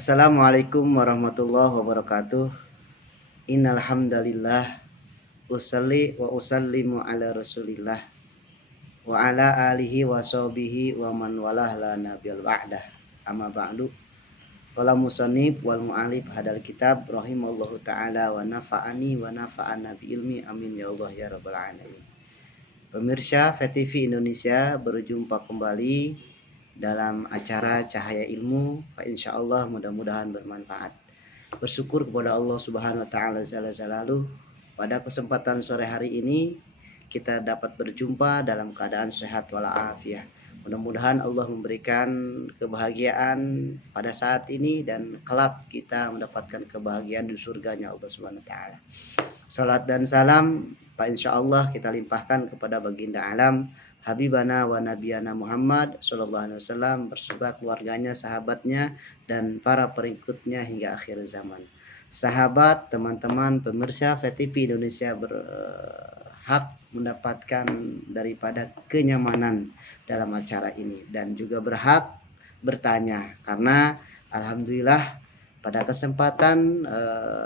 Assalamualaikum warahmatullahi wabarakatuh. Innal hamdalillah usalli wa usallimu ala Rasulillah wa ala alihi wa sahbihi wa man walah la nabiyal ba'dah. Amma ba'du. Qala musannif wal mu'alif hadal kitab rahimallahu taala wa nafa'ani wa nafa'ana bi ilmi amin ya Allah ya rabbal alamin. Pemirsa VTV Indonesia, berjumpa kembali dalam acara Cahaya Ilmu. Insya Allah mudah-mudahan bermanfaat. Bersyukur kepada Allah Subhanahu wa taala jalla jalaluh, pada kesempatan sore hari ini kita dapat berjumpa dalam keadaan sehat walafiat. Mudah-mudahan Allah memberikan kebahagiaan pada saat ini dan kelak kita mendapatkan kebahagiaan di surganya Allah Subhanahu wa taala. Salat dan salam insya Allah kita limpahkan kepada baginda alam Habibana wa Nabiyana Muhammad sallallahu alaihi wasallam berserta keluarganya, sahabatnya, dan para pengikutnya hingga akhir zaman. Sahabat, teman-teman, pemirsa VTV Indonesia berhak mendapatkan daripada kenyamanan dalam acara ini dan juga berhak bertanya, karena alhamdulillah pada kesempatan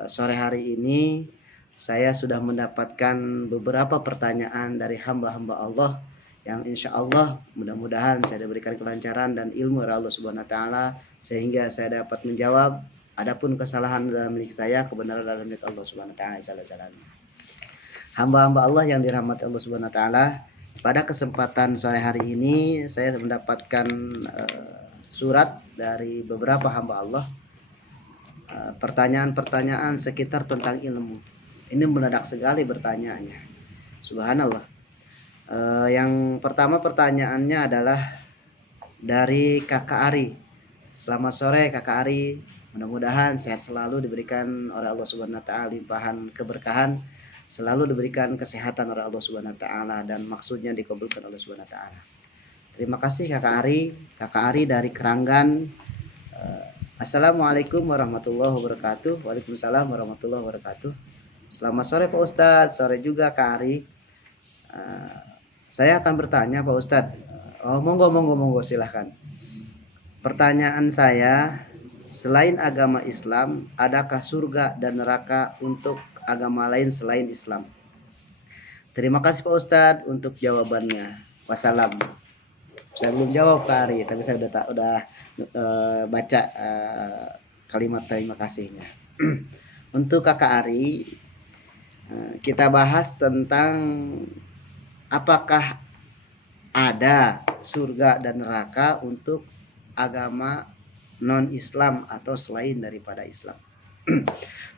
sore hari ini saya sudah mendapatkan beberapa pertanyaan dari hamba-hamba Allah yang insya Allah mudah-mudahan saya diberikan kelancaran dan ilmu dari Allah Subhanahu wa taala sehingga saya dapat menjawab. Adapun kesalahan dalam milik saya, kebenaran dalam milik Allah Subhanahu wa taala. Hamba-hamba Allah yang dirahmati Allah Subhanahu wa taala, pada kesempatan sore hari ini saya mendapatkan surat dari beberapa hamba Allah, pertanyaan-pertanyaan sekitar tentang ilmu. Ini mendadak sekali bertanyaannya, subhanallah. Yang pertama pertanyaannya adalah dari Kakak Ari. Selamat sore Kakak Ari, mudah-mudahan sehat selalu, diberikan oleh Allah Subhanahu wa taala limpahan keberkahan, selalu diberikan kesehatan oleh Allah Subhanahu wa taala dan maksudnya dikabulkan oleh Allah Subhanahu wa taala. Terima kasih Kakak Ari. Kakak Ari dari Keranggan. Assalamualaikum warahmatullahi wabarakatuh. Waalaikumsalam warahmatullahi wabarakatuh. Selamat sore Pak Ustadz. Sore juga Kak Ari. Saya akan bertanya Pak Ustadz. Monggo silahkan. Pertanyaan saya, selain agama Islam, adakah surga dan neraka untuk agama lain selain Islam? Terima kasih Pak Ustadz untuk jawabannya. Wassalam. Saya belum jawab Kak Ari, tapi saya udah baca kalimat terima kasihnya. Untuk Kakak Ari, kita bahas tentang apakah ada surga dan neraka untuk agama non-Islam atau selain daripada Islam.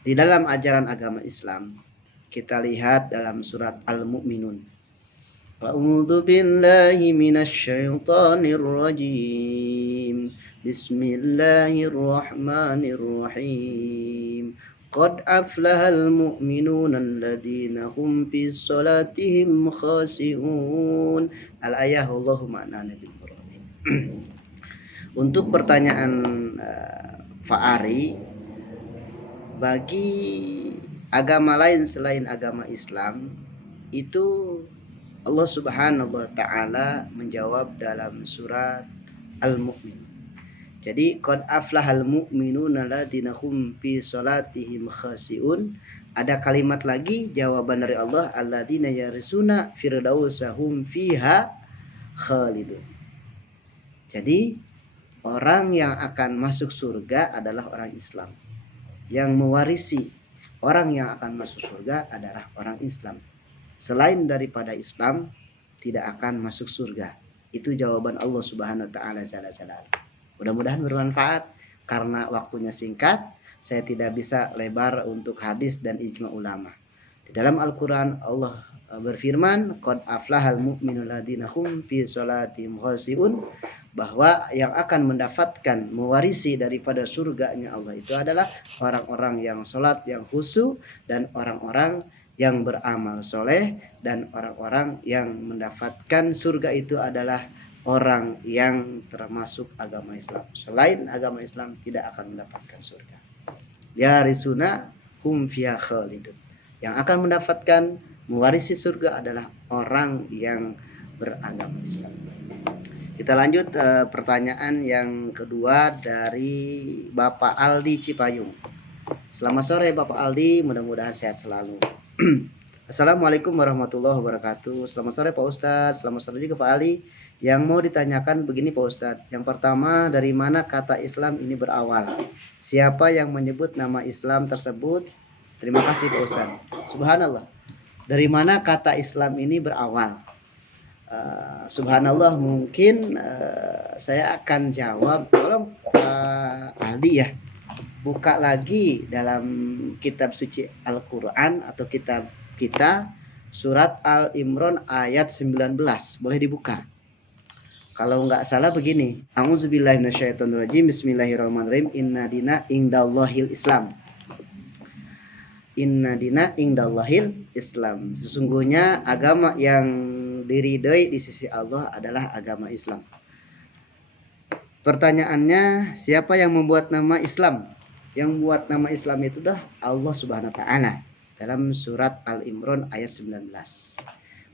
Di dalam ajaran agama Islam, kita lihat dalam surat Al-Mu'minun. A'udzu billahi minasyaitonir rajim. Bismillahirrahmanirrahim. Qad aflahal mu'minuna alladzina hum fi salatihim khashi'un. Al-ayah, Allahumma anna bil muradin. Untuk pertanyaan Fa'ari, bagi agama lain selain agama Islam, itu Allah Subhanahu wa taala menjawab dalam surat Al-Mu'min. Jadi qad aflahal mu'minuna alladzina hum fi salatihim khashi'un. Ada kalimat lagi jawaban dari Allah, alladzina yarisuna firdausahum fiha khalidun. Jadi orang yang akan masuk surga adalah orang Islam. Yang mewarisi orang yang akan masuk surga adalah orang Islam. Selain daripada Islam tidak akan masuk surga. Itu jawaban Allah Subhanahu wa taala jalla jalaluhu. Mudah-mudahan bermanfaat. Karena waktunya singkat, saya tidak bisa lebar untuk hadis dan ijma ulama. Di dalam Al-Qur'an Allah berfirman, qad aflahal mu'minul ladzina hum fi salatihim khashi'un, bahwa yang akan mendapatkan mewarisi daripada surganya Allah itu adalah orang-orang yang salat yang khusyuk dan orang-orang yang beramal soleh, dan orang-orang yang mendapatkan surga itu adalah orang yang termasuk agama Islam. Selain agama Islam tidak akan mendapatkan surga. Ya risuna hum fiha khalidun. Yang akan mendapatkan mewarisi surga adalah orang yang beragama Islam. Kita lanjut pertanyaan yang kedua dari Bapak Aldi Cipayung. Selamat sore Bapak Aldi, mudah-mudahan sehat selalu. Assalamualaikum warahmatullahi wabarakatuh. Selamat sore Pak Ustadz, selamat sore juga Pak Ali. Yang mau ditanyakan begini Pak Ustadz. Yang pertama, dari mana kata Islam ini berawal? Siapa yang menyebut nama Islam tersebut? Terima kasih Pak Ustadz. Subhanallah. Dari mana kata Islam ini berawal? Subhanallah, mungkin saya akan jawab. Tolong Aldi ya, buka lagi dalam kitab suci Al-Quran atau kitab kita, surat Al-Imran ayat 19. Boleh dibuka. Kalau nggak salah begini, A'udzubillahi minasyaitonirrajim, Bismillahirrahmanirrahim, Inna dina indallahil Islam. Inna dina indallahil Islam. Sesungguhnya agama yang diridhoi di sisi Allah adalah agama Islam. Pertanyaannya, siapa yang membuat nama Islam? Yang membuat nama Islam itu dah Allah Subhanahu wa taala dalam surat Al-Imran ayat 19.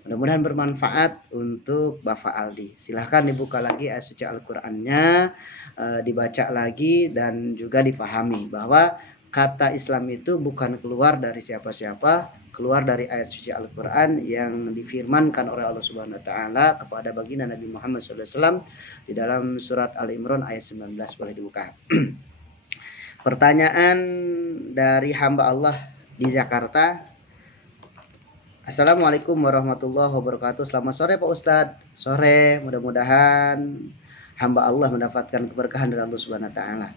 Mudah-mudahan bermanfaat untuk Bapak Aldi. Silahkan dibuka lagi ayat suci Al-Qur'annya, dibaca lagi dan juga dipahami bahwa kata Islam itu bukan keluar dari siapa-siapa, keluar dari ayat suci Al-Quran yang difirmankan oleh Allah Subhanahu wa taala kepada baginda Nabi Muhammad SAW di dalam surat Al-Imran ayat 19. Boleh dibuka. Pertanyaan dari hamba Allah di Jakarta. Assalamualaikum warahmatullahi wabarakatuh. Selamat sore Pak Ustadz. Sore, mudah-mudahan hamba Allah mendapatkan keberkahan dari Allah Subhanahu wa taala.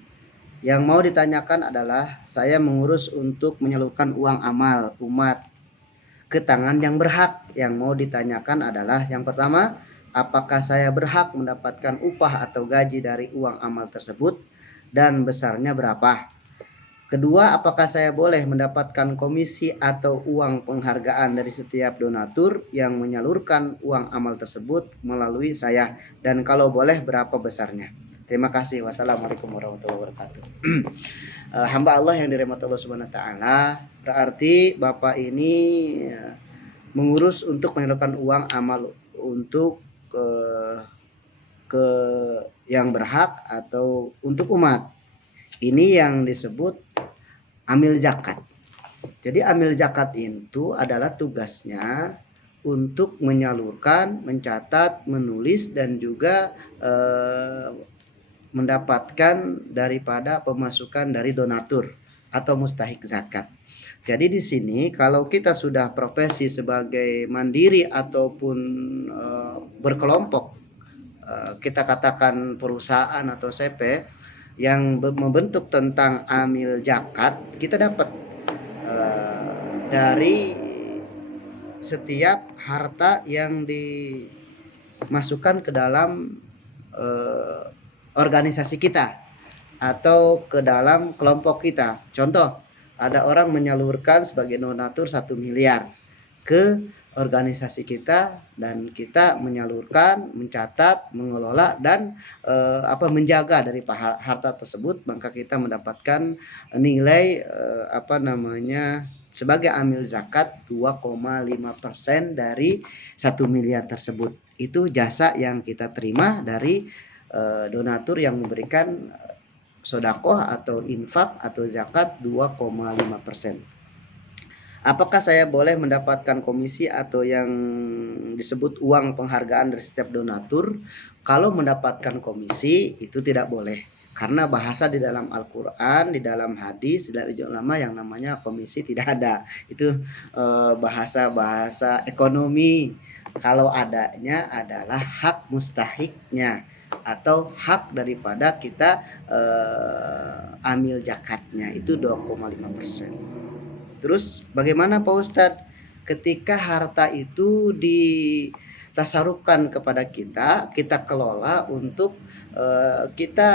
Yang mau ditanyakan adalah saya mengurus untuk menyalurkan uang amal umat ke tangan yang berhak. Yang mau ditanyakan adalah yang pertama, apakah saya berhak mendapatkan upah atau gaji dari uang amal tersebut dan besarnya berapa? Kedua, apakah saya boleh mendapatkan komisi atau uang penghargaan dari setiap donatur yang menyalurkan uang amal tersebut melalui saya, dan kalau boleh berapa besarnya? Terima kasih. Wassalamualaikum warahmatullahi wabarakatuh. Hamba Allah yang dirahmati Allah Subhanahu wa taala, berarti Bapak ini mengurus untuk menyalurkan uang amal untuk ke yang berhak atau untuk umat. Ini yang disebut amil zakat. Jadi amil zakat itu adalah tugasnya untuk menyalurkan, mencatat, menulis dan juga mendapatkan daripada pemasukan dari donatur atau mustahik zakat. Jadi di sini kalau kita sudah profesi sebagai mandiri ataupun berkelompok, kita katakan perusahaan atau CP yang membentuk tentang amil zakat, kita dapat dari setiap harta yang dimasukkan ke dalam organisasi kita atau ke dalam kelompok kita. Contoh, ada orang menyalurkan sebagai donatur 1 miliar ke organisasi kita dan kita menyalurkan, mencatat, mengelola dan menjaga dari harta tersebut, maka kita mendapatkan nilai sebagai amil zakat 2,5% dari 1 miliar tersebut. Itu jasa yang kita terima dari donatur yang memberikan sodakoh atau infak atau zakat 2,5%. Apakah saya boleh mendapatkan komisi atau yang disebut uang penghargaan dari setiap donatur? Kalau mendapatkan komisi itu tidak boleh, karena bahasa di dalam Al-Quran, di dalam hadis, dari ulama yang namanya komisi tidak ada. Itu bahasa ekonomi. Kalau adanya adalah hak mustahiknya atau hak daripada kita amil zakatnya itu 2,5%. Terus bagaimana Pak Ustadz ketika harta itu ditasarufkan kepada kita kelola untuk kita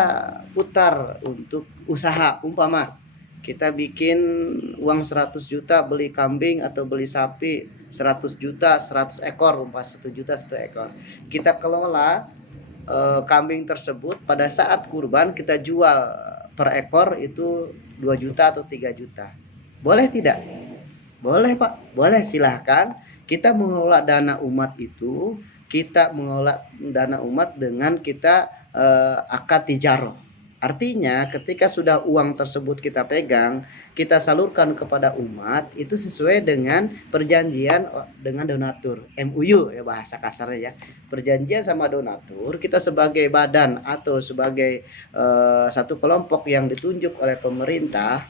putar untuk usaha? Umpama kita bikin uang 100 juta beli kambing atau beli sapi 100 juta 100 ekor, umpama 1 juta 1 ekor, kita kelola kambing tersebut, pada saat kurban kita jual per ekor itu 2 juta atau 3 juta. Boleh tidak? Boleh Pak, boleh, silahkan. Kita mengelola dana umat itu kita mengelola dana umat dengan kita akad tijaroh. Artinya ketika sudah uang tersebut kita pegang, kita salurkan kepada umat, itu sesuai dengan perjanjian dengan donatur, MOU ya bahasa kasarnya ya. Perjanjian sama donatur, kita sebagai badan atau sebagai satu kelompok yang ditunjuk oleh pemerintah.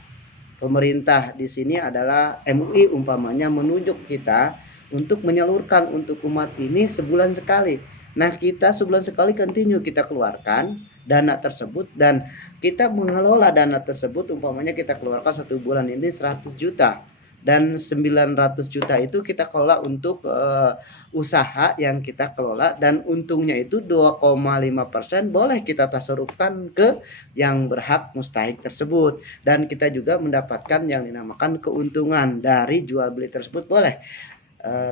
Pemerintah di sini adalah MUI umpamanya menunjuk kita untuk menyalurkan untuk umat ini sebulan sekali. Nah, kita sebulan sekali continue kita keluarkan dana tersebut dan kita mengelola dana tersebut, umpamanya kita keluarkan 1 bulan ini 100 juta dan 900 juta itu kita kelola untuk usaha yang kita kelola, dan untungnya itu 2,5% boleh kita tasarufkan ke yang berhak mustahik tersebut, dan kita juga mendapatkan yang dinamakan keuntungan dari jual beli tersebut. Boleh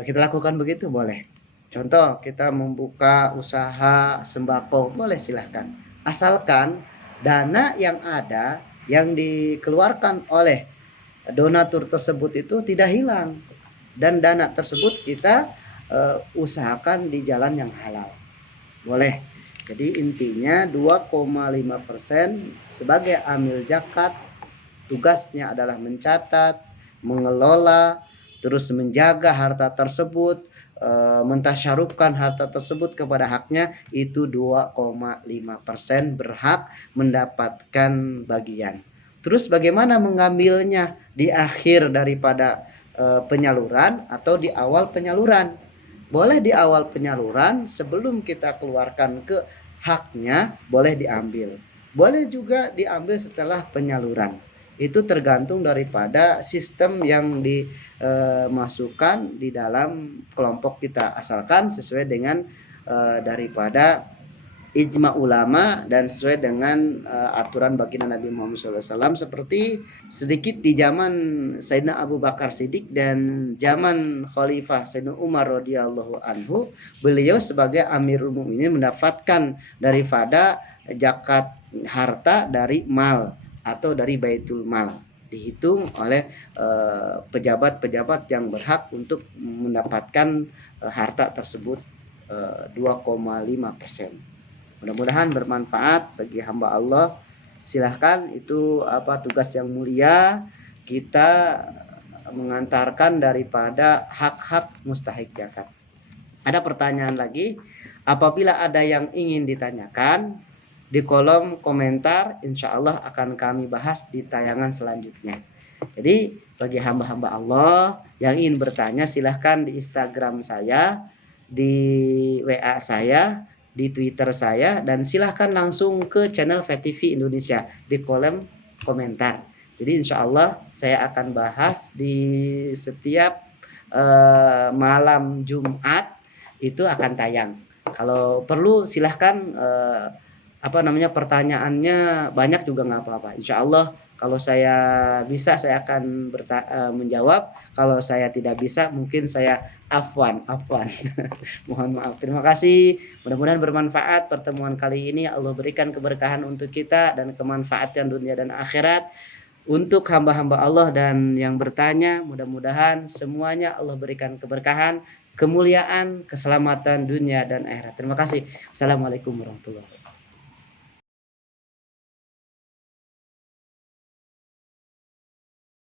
kita lakukan begitu, boleh. Contoh kita membuka usaha sembako, boleh silahkan, asalkan dana yang ada yang dikeluarkan oleh donatur tersebut itu tidak hilang, dan dana tersebut kita usahakan di jalan yang halal, boleh. Jadi intinya 2,5% sebagai amil zakat tugasnya adalah mencatat, mengelola, terus menjaga harta tersebut, mentasyarufkan harta tersebut kepada haknya, itu 2,5% berhak mendapatkan bagian. Terus bagaimana mengambilnya? Di akhir daripada penyaluran atau di awal penyaluran? Boleh di awal penyaluran sebelum kita keluarkan ke haknya, boleh diambil. Boleh juga diambil setelah penyaluran. Itu tergantung daripada sistem yang dimasukkan di dalam kelompok kita, asalkan sesuai dengan daripada ijma ulama dan sesuai dengan aturan baginda Nabi Muhammad SAW, seperti sedikit di zaman Sayyidina Abu Bakar Siddiq dan zaman Khalifah Sayyidina Umar radhiyallahu anhu, beliau sebagai Amirul Mukminin mendapatkan daripada zakat harta dari mal atau dari Baitul Mal, dihitung oleh pejabat-pejabat yang berhak untuk mendapatkan harta tersebut 2,5%. Mudah-mudahan bermanfaat bagi hamba Allah. Silahkan, itu tugas yang mulia, kita mengantarkan daripada hak-hak mustahik zakat. Ada pertanyaan lagi? Apabila ada yang ingin ditanyakan, di kolom komentar insya Allah akan kami bahas di tayangan selanjutnya. Jadi bagi hamba-hamba Allah yang ingin bertanya, silahkan di Instagram saya, di WA saya, di Twitter saya, dan silahkan langsung ke channel VTV Indonesia di kolom komentar. Jadi insya Allah saya akan bahas di setiap malam Jumat itu akan tayang. Kalau perlu silahkan pertanyaannya banyak juga nggak apa-apa. Insya Allah kalau saya bisa saya akan menjawab. Kalau saya tidak bisa mungkin saya afwan. Mohon maaf. Terima kasih. Mudah-mudahan bermanfaat pertemuan kali ini. Allah berikan keberkahan untuk kita dan kemanfaatan dunia dan akhirat. Untuk hamba-hamba Allah dan yang bertanya, mudah-mudahan semuanya Allah berikan keberkahan, kemuliaan, keselamatan dunia dan akhirat. Terima kasih. Assalamualaikum warahmatullahi wabarakatuh.